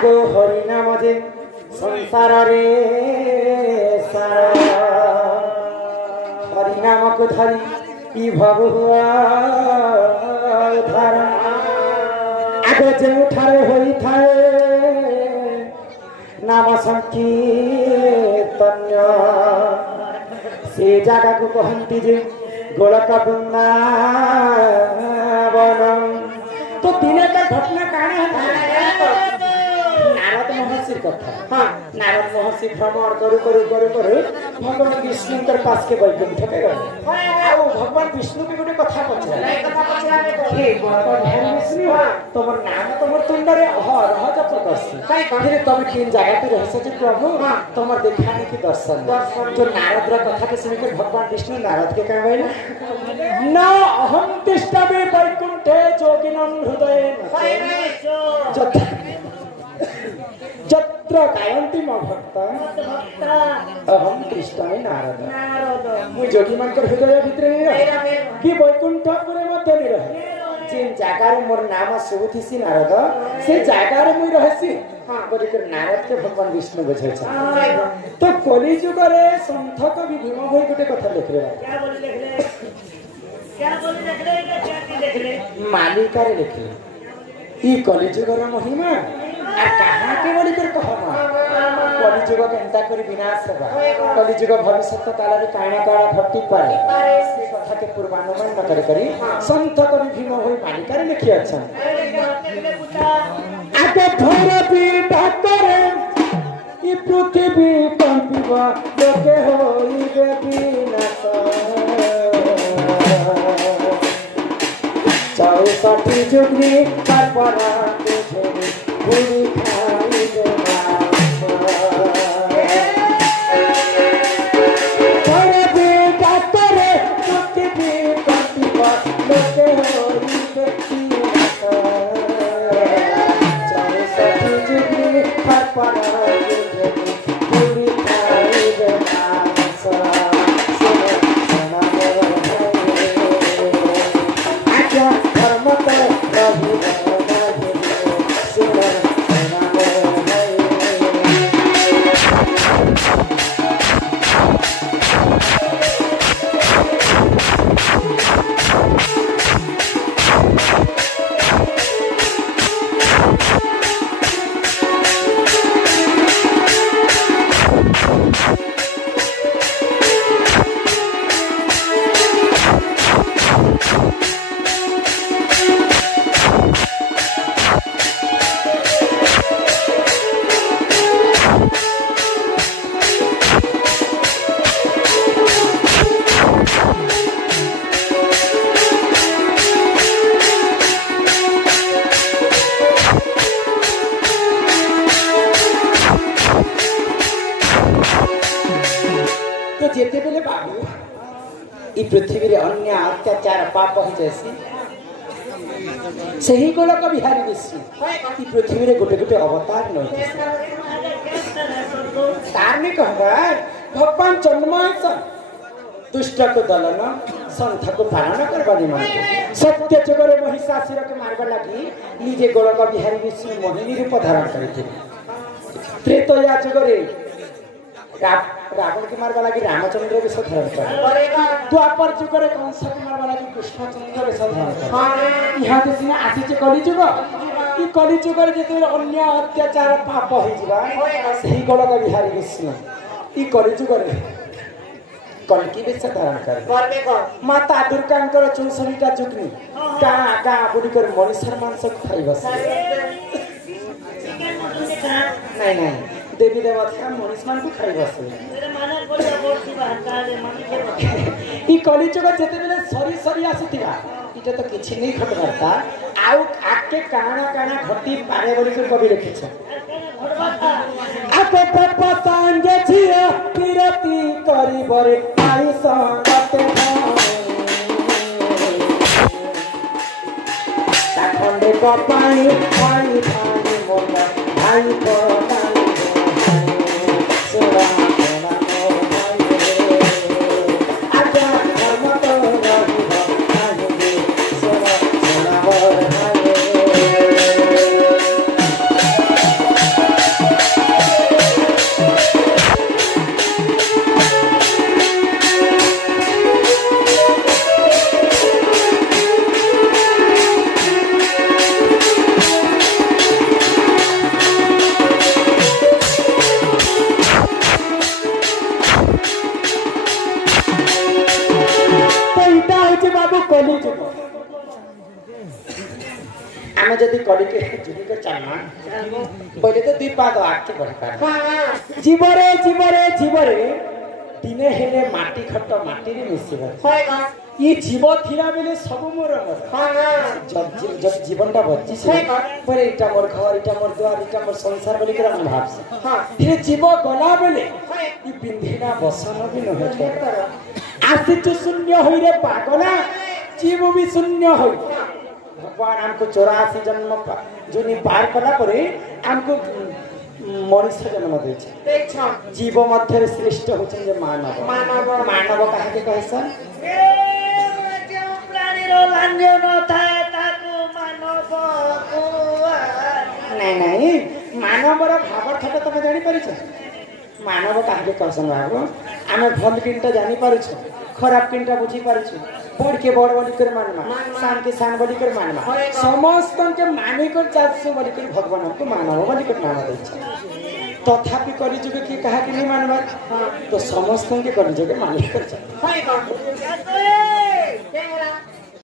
আগো হরি নাম যে সংসার রে হরি নামক ধরি ই ভব ধারা আগ ଯେଉଁଠାରେ ହୋଇଥାଏ ନାମ ସଂକୀର୍ତ୍ତନ୍ୟ ସେ ଜାଗାକୁ କହନ୍ତି ଯେ ଗୋଲକ ବୃନ୍ଦାବନ। तो दिने का घटना काण है नारद महर्षि कथा। हाँ नारद महर्षि भ्रमण करू करू करू करू भगवान विष्णु पास के वैकुंठ के गए। भगवान विष्णु के गोटे कथा पचारे विष्णु तुम नाम तुम तुंड रे अहरह जप करसी तुम तीन जगह पे रह सके प्रभु तुम देखा नहीं कि दर्शन जो नारद कथा के सुन भगवान विष्णु नारद के कहा न अहम तिष्ठमि वैकुंठे जोगिनं हृदये जत्र गायन्ति मम भक्ता अहम तिष्ठमि नारद मु जोगी मानकर हृदय भितर कि वैकुंठपुरे मध्य नहीं रहे जिन जगार मोर नाम शुभुथी नारद से जगार मुई रहसी बोलिकर नारद के भगवान विष्णु बुझे तो कली जुग रे संत कवि भीम भाई गोटे कथा लिख रहे मालिका रे लिखे ई कलिजुगर महिमा आ कहाँ के बोली कर कहमा कलिजुग केनता करी विनाश होगा कलिजुग भविष्य काल रे काणा काणा घटी पाए से कथा के पूर्वानुमान न करी संत कवि भीम होई मालिका रे लिखि अछन आके धरती डाकरे ई पृथ्वी कंपिबा लोके होई विनाश चौसठी जुगनी परपरा तुझे बुरी खाई करे बेटा करे तुझे भी करती बात लोके होई बेटी चौसठी जुगनी परपरा तुझे बुरी खाई पृथ्वी रे अन्य अत्याचार पाप हो जैसी सही गोलक बिहारी विष्णु ई पृथ्वी रे गोटे गोटे अवतार न तारने कहबा भगवान जन्मांश दुष्ट को दलन संत को पालन करबा निमंत्रण सत्य जगरे महिषासुर के मारबा लागि निजे गोलक बिहारी विष्णु मोहिनी रूप धारण करथिले त्रेतया जगरे रावण के मारवा लगी रामचंद्र वेश धारण कर द्वापर जुग रे कंस के मारवा लगी कृष्णचंद्र वेश धारण कर यहाँ से सीना आसी जे कली जुग ई कली जुग रे जेते अन्य अत्याचार पाप होई जिबा सही गोलक बिहारी विष्णु ई कली जुग रे कलकी वेश धारण कर माता दुर्गांकर 64टा जुगनी गा गा बुडी कर मनुष्य मांस खाई बस नहीं नहीं देवी देवता मनीष मान को खाई बसे ई कलिजुग जेते बेले सरी सरी आसीथिबा इटा तो किछि नहीं घटबाता आउ आके काना काना घटी पारे बोली को कवि लिखिछ आपे पप्पा संगे छिया पिरती करी बरे आई संगते ताखंडे कपाई पानी पानी मोला भाई को आमे जदि कलिके जुनिके चलना पहिले तो 2 पाद आके बढ़ पार जीवरे दिने हेले माटी खट माटी रे मिसिबा ये जीव थिला बेले सब मोर जब जीवनटा बच्ची से पर इटा मोर घर इटा मोर द्वार इटा मोर संसार बोली के हम भाबस फिर जीव गला बेले ई बिंधिना बसन भी न हो आसी तो शून्य होई रे पागला जीव भी शून्य होई भगवान हमको 84 जन्म जुनी पार कला परे हमको मनुष्य जन्म देछ जीव मध्य श्रेष्ठ होछन जे मानव काहे के कहसन प्राणीरो लांजो न थाए ताकू मानव को नहीं मानवर भाव अर्थ तमे जानि परिछ मानव काहे के कहसन बाबू आमे भल किनटा जानि परिछ खराब किनटा बुझी परिछ बड़ के बड़ बोली कर मानमा शान के शान बोली कर मानमा समस्त के माने को चाहसु बोली कर भगवान को मानव बोली कर नाम दैछ तथापि करि जुग के कहा कि नहीं मानवा तो समस्त के करि जुग माने कर